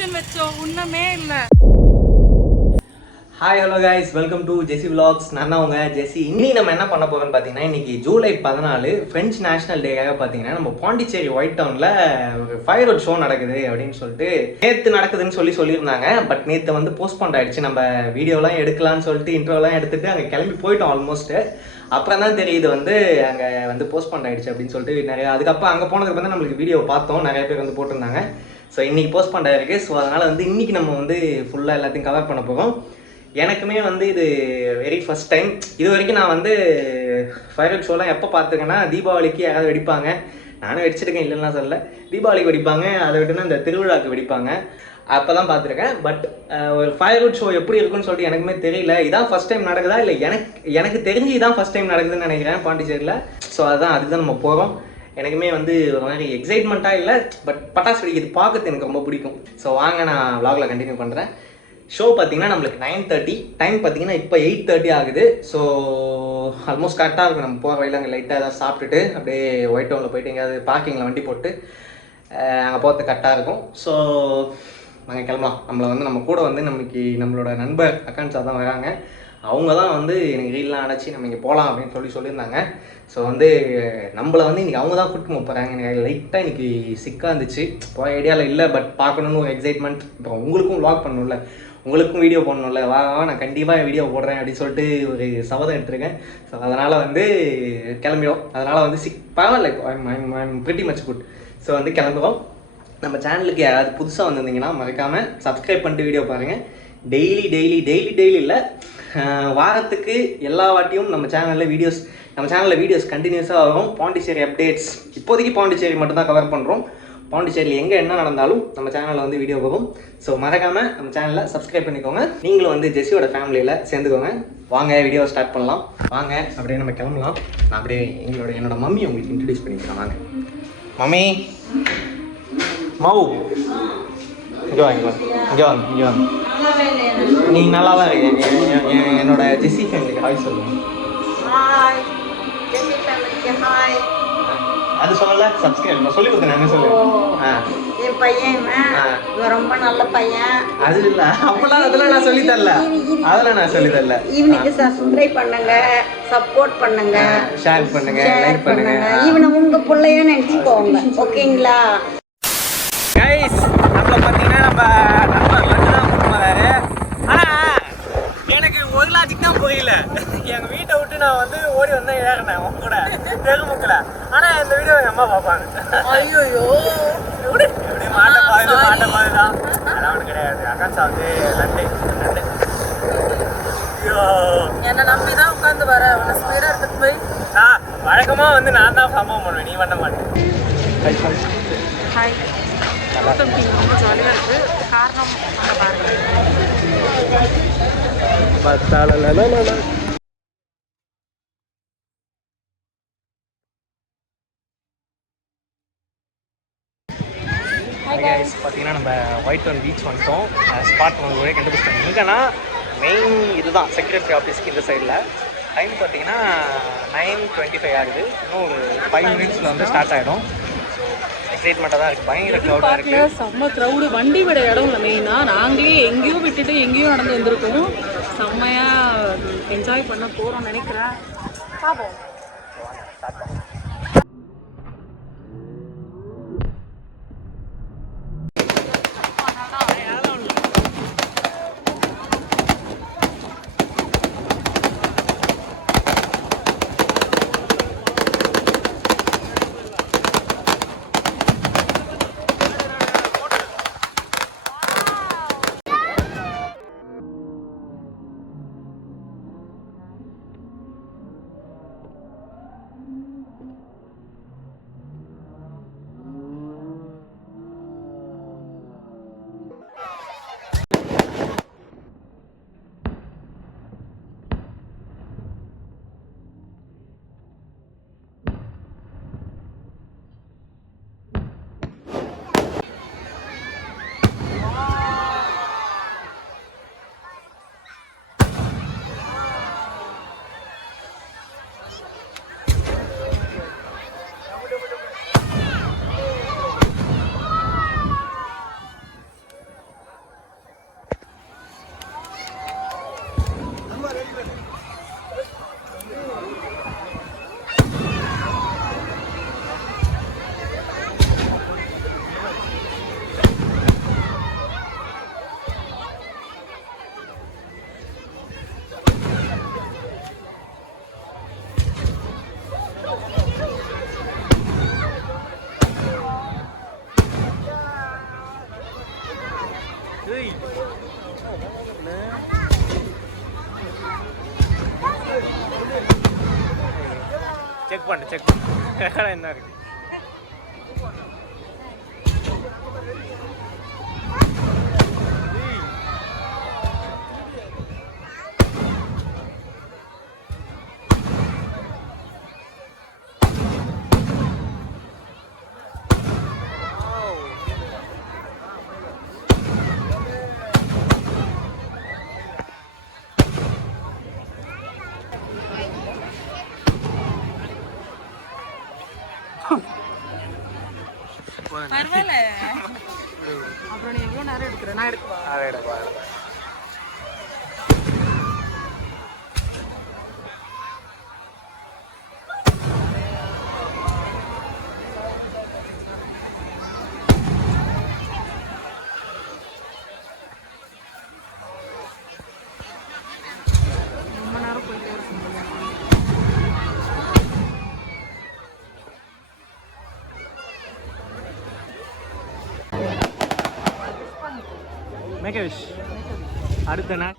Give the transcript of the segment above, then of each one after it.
Tension வெச்சோம் ஒண்ணுமே இல்ல. Hi hello guys, welcome to JC vlogs. நான் தான் உங்க ஜெசி. இன்னைக்கு நம்ம என்ன பண்ண போறோம்னு பார்த்தீங்கன்னா, இன்னைக்கு ஜூலை 14 ஃப்ரெஞ்ச் நேஷனல் டேக்காக பார்த்தீங்கன்னா நம்ம பாண்டிச்சேரி ஒயிட் டவுனில் ஒரு ஃபயர் ரோட் ஷோ நடக்குது அப்படின்னு சொல்லிட்டு நேற்று நடக்குதுன்னு சொல்லியிருந்தாங்க. பட் நேற்று வந்து போஸ்ட்போன் ஆயிடுச்சு. நம்ம வீடியோலாம் எடுக்கலாம்னு சொல்லிட்டு இன்ட்ரோலாம் எடுத்துட்டு அங்கே கிளம்பி போயிட்டோம் ஆல்மோஸ்ட். அப்புறம் தான் தெரியுது வந்து அங்கே வந்து போஸ்ட்போன் ஆயிடுச்சு அப்படின்னு சொல்லிட்டு நிறையா. அதுக்கப்புறம் அங்கே போனதுக்கு வந்து நம்மளுக்கு வீடியோ பார்த்தோம், நிறைய பேர் வந்து போட்டிருந்தாங்க. ஸோ இன்னைக்கு போஸ்ட்போன் ஆயிருக்கு. ஸோ அதனால் வந்து இன்னைக்கு நம்ம வந்து ஃபுல்லாக எல்லாத்தையும் கவர் பண்ண போகிறோம். எனக்குமே வந்து இது வெரி ஃபர்ஸ்ட் டைம். இது வரைக்கும் நான் வந்து ஃபயர் ஒர்க் ஷோலாம் எப்போ பார்த்துருக்கேன்னா, தீபாவளிக்கு யாராவது வெடிப்பாங்க. நானும் வெடிச்சிருக்கேன், இல்லைன்னா சொல்ல. தீபாவளிக்கு வெடிப்பாங்க, அதை விட்டுனா இந்த திருவிழாவுக்கு வெடிப்பாங்க, அப்போ தான் பார்த்துருக்கேன். பட் ஒரு ஃபயர் ஒர்க் ஷோ எப்படி இருக்குன்னு சொல்லிட்டு எனக்குமே தெரியல. இதான் ஃபஸ்ட் டைம் நடக்குதா இல்லை எனக்கு தெரிஞ்சு இதான் ஃபஸ்ட் டைம் நடக்குதுன்னு நினைக்கிறேன் பாண்டிச்சேரியில். ஸோ அதுக்கு தான் நம்ம போகிறோம். எனக்குமே வந்து ஒரு மாதிரி எக்ஸைட்மெண்ட்டாக இல்லை, பட் பட்டாசு வெடிக்கிறது பார்க்கறது எனக்கு ரொம்ப பிடிக்கும். ஸோ வாங்க, நான் vlogல கண்டினியூ பண்ணுறேன். ஷோ பார்த்தீங்கன்னா நம்மளுக்கு 9:30, டைம் பார்த்தீங்கன்னா இப்போ 8:30 ஆகுது. ஸோ ஆல்மோஸ்ட் கரெக்டாக இருக்கும். நம்ம போகிற வழியில் அங்கே லைட்டாக ஏதாவது சாப்பிட்டுட்டு அப்படியே ஒயிட் டவுனில் போயிட்டு எங்கேயாவது பார்க்கிங்கில் வண்டி போட்டு அங்கே போகிறது கரெக்டாக இருக்கும். ஸோ நாங்கள் கிளம்பலாம். நம்ம கூட வந்து நம்மளோட நண்பர் அக்கான்ஸாக தான் வராங்க. அவங்க தான் வந்து எனக்கு ரீல்லாம் அடைச்சி நம்ம இங்கே போகலாம் அப்படின்னு சொல்லியிருந்தாங்க. ஸோ வந்து நம்மளை வந்து இன்றைக்கி அவங்க தான் கூட்டிட்டு போகிறாங்க. எனக்கு லைட்டாக இன்றைக்கி சிக்காக இருந்துச்சு. போகிற ஐடியாவில் இல்லை, பட் பார்க்கணுன்னு ஒரு எக்ஸைட்மெண்ட். இப்போ உங்களுக்கும் vlog பண்ணணும்ல, உங்களுக்கும் வீடியோ போடணும்ல, நான் கண்டிப்பாக வீடியோ போடுறேன் அப்படின்னு சொல்லிட்டு ஒரு சபதம் எடுத்திருக்கேன். ஸோ அதனால் வந்து கிளம்பிடும். அதனால் வந்து பரவாயில்ல, I'm pretty much good. So வந்து கிளம்புவோம். நம்ம சேனலுக்கு யாராவது புதுசாக வந்திருந்தீங்கன்னா மறக்காமல் சப்ஸ்கிரைப் பண்ணிட்டு வீடியோ பாருங்கள். டெய்லி இல்லை, வாரத்துக்கு எல்லா வாட்டியும் நம்ம சேனலில் வீடியோஸ் கண்டினியூஸாக வரும். பாண்டிச்சேரி அப்டேட்ஸ், இப்போதைக்கு பாண்டிச்சேரி மட்டும் தான் கவர் பண்ணுறோம். பாண்டிச்சேரியில் எங்கே என்ன நடந்தாலும் நம்ம சேனலில் வந்து வீடியோ போகும். ஸோ மறக்காமல் நம்ம சேனலில் சப்ஸ்கிரைப் பண்ணிக்கோங்க. நீங்களும் வந்து ஜெஸியோட ஃபேமிலியில் சேர்ந்துக்கோங்க. வாங்க வீடியோ ஸ்டார்ட் பண்ணலாம். வாங்க அப்படியே நம்ம கிளம்பலாம். நான் அப்படியே என்னோட மம்மி உங்களுக்கு இன்ட்ரடியூஸ் பண்ணிக்கலாம். வாங்க மம்மி. மவு, இங்கே வாங்க. நீங்கள் நல்லா தான் இருக்கீங்க. என்னோட ஜெஸி ஃபேமிலிக்கு ஹாய் சொல்லுங்கள். அது சொல்லல, சப்ஸ்கிரைப் நான் சொல்லி கொடுத்தேன். என்ன சொல்லுவேன், என் பையன் இவன் ரொம்ப நல்ல பையன். அது இல்லை, அதெல்லாம் நான் சொல்லி தரல. இவனுக்கு சப்ஸ்கிரைப் பண்ணுங்க, சப்போர்ட் பண்ணுங்க, ஷேர் பண்ணுங்க, லைக் பண்ணுங்க. இவனை உங்க பிள்ளையா நினைச்சுக்கோங்க, ஓகேங்களா கைஸ்? நம்மள பார்த்தீங்கன்னா நம்ம நண்பர் லட்டு தான் கூட்டு வராரு. ஆனால் எனக்கு ஒரு லாஜிக் தான் புரியல. எங்கள் வீட்டை விட்டு நான் வந்து ஓடி வந்தேன், ஏறினேன் அவங்க கூட தெருமுக்கில். ஆனால் இந்த வீடியோ எங்கள் அம்மா பார்ப்பாங்க. ஐயோ எப்படி மாட்ட பாது தான். அதெல்லாம் ஒன்று கிடையாது. அக்கான்சா வந்து லட்டு என்னை நம்பி தான் உட்காந்து வர. உன்னை ஸ்பீடாக எடுத்துட்டு போய் நான் வழக்கமாக வந்து நான் தான் சம்பவம் பண்ணுவேன், நீ பண்ண மாட்டேன். ஹாய், ரொம்ப ஜாலியாக இருக்கு. காரணம் பார்த்தீங்கன்னா நம்ம ஒயிட் டவுன் பீச் வந்துட்டோம். ஸ்பாட் வந்து ஒரே கண்டுபிடிச்சிட்டோம். எங்கன்னா மெயின் இதுதான் செக்ரட்டரி ஆஃபீஸ்க்கு இந்த சைடில். டைம் பார்த்தீங்கன்னா 9:25 ஆகுது. இன்னும் ஒரு 5 மினிட்ஸில் வந்து ஸ்டார்ட் ஆகிடும். ஸோ எக்ஸைட்மெண்ட்டாக தான் இருக்குது. பயங்கர க்ரௌடாக இருக்குது. செம்ம க்ரௌடு. வண்டி விட இடம் இல்லை. மெயினாக நாங்களே எங்கேயோ விட்டுட்டு எங்கேயோ நடந்து வந்திருக்கோம். செம்மையாக என்ஜாய் பண்ண போகிறோம்னு நினைக்கிறேன். பார்ப்போம். செக் பண்ணு என்ன இருக்கு. பரவாயில்ல. அப்புறம் நீ எவ்வளோ நேரம் எடுக்கிற? நான் எடுக்கவா? அதை எடுப்பா. ரொம்ப நேரம் போயிட்டே இருக்கும். Make a wish. அடுத்த நாள்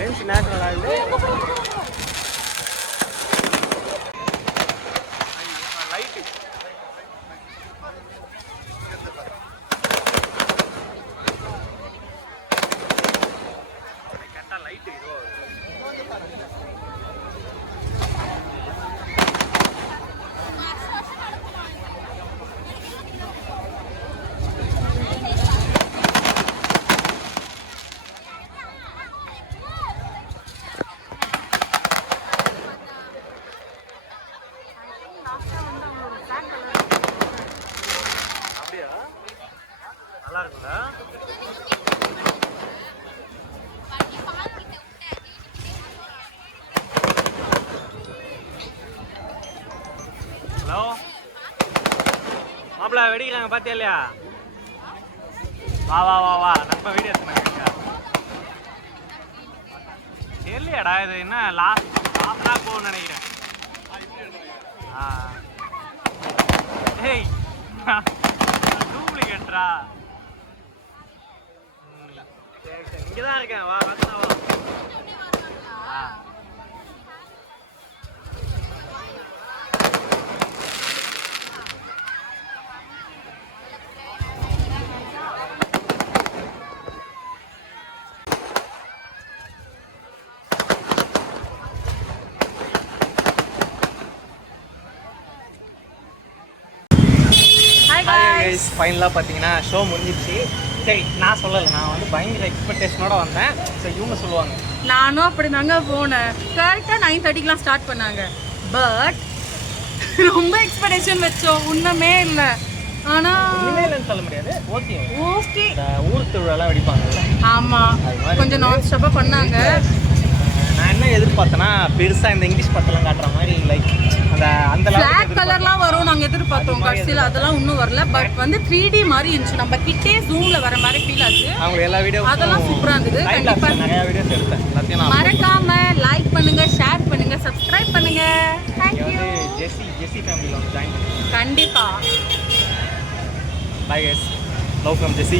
ஃப்ரெண்ட்ஸ் நேஷனல் ஆகுது. லைட்டு கரெக்டாக லைட்டு இதுவோ அப்படியா? நல்லா இருக்குல்ல? ஹலோ மாப்பிள்ள வெடிக்கிறாங்க பார்த்தியா இல்லையா? வா வா வா வா நம்ம வீடியோ எடுத்துனாங்க தெரியலையாடா. இது என்ன லாஸ்ட் ஹாஃப் போகணும்னு நினைக்கிறேன். ஏய் டூப்ளிகேட்ரா. சரி சரி இங்கே தான் இருக்கேன். வா வா வா. ஃபைனலாக பார்த்தீங்கன்னா ஷோ முடிஞ்சிடுச்சு. சரி நான் சொல்லலை, நான் வந்து பயங்கர எக்ஸ்பெக்டேஷனோட வந்தேன். ஸோ இவங்க சொல்லுவாங்க. நானும் அப்படி தாங்க போனேன். கரெக்டாக 9:30க்குலாம் ஸ்டார்ட் பண்ணாங்க. பட் ரொம்ப எக்ஸ்பெக்டேஷன் வச்சோம், ஒன்றுமே இல்லை. ஆனால் ஒன்றுமே இல்லைன்னு சொல்ல முடியாது. Okay okay. இந்த ஊர் திருவிழாலாம் வெடிப்பாங்கல்ல, ஆமாம் கொஞ்சம் நான் ஸ்டாப்பாக பண்ணாங்க. நான் என்ன எதிர்பார்த்தேன்னா பெருசாக இந்த இங்கிலீஷ் படத்தெல்லாம் காட்டுற மாதிரி லைக் அந்த பிளாக் கலர்லாம் வரும் நாங்கள் எதிர்பார்த்தோம். கடைசியில் அதெல்லாம் இன்னும் வரல. பட் வந்து 3D மாதிரி இருந்துச்சு, நம்ம கிட்டே ஜூமில் வர மாதிரி ஃபீல் ஆச்சு. அவங்க எல்லா வீடியோ அதெல்லாம் சூப்பராக இருந்தது. கண்டிப்பாக நிறையா வீடியோஸ் எடுத்தேன். எல்லாத்தையும் மறக்காம லைக் பண்ணுங்க, ஷேர் பண்ணுங்க, சப்ஸ்கிரைப் பண்ணுங்க. தேங்க்யூ. ஜெசி ஃபேமிலியில் வந்து ஜாயின் பண்ணுங்க கண்டிப்பாக. Bye guys. Love from JC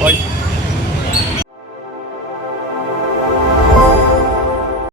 bye.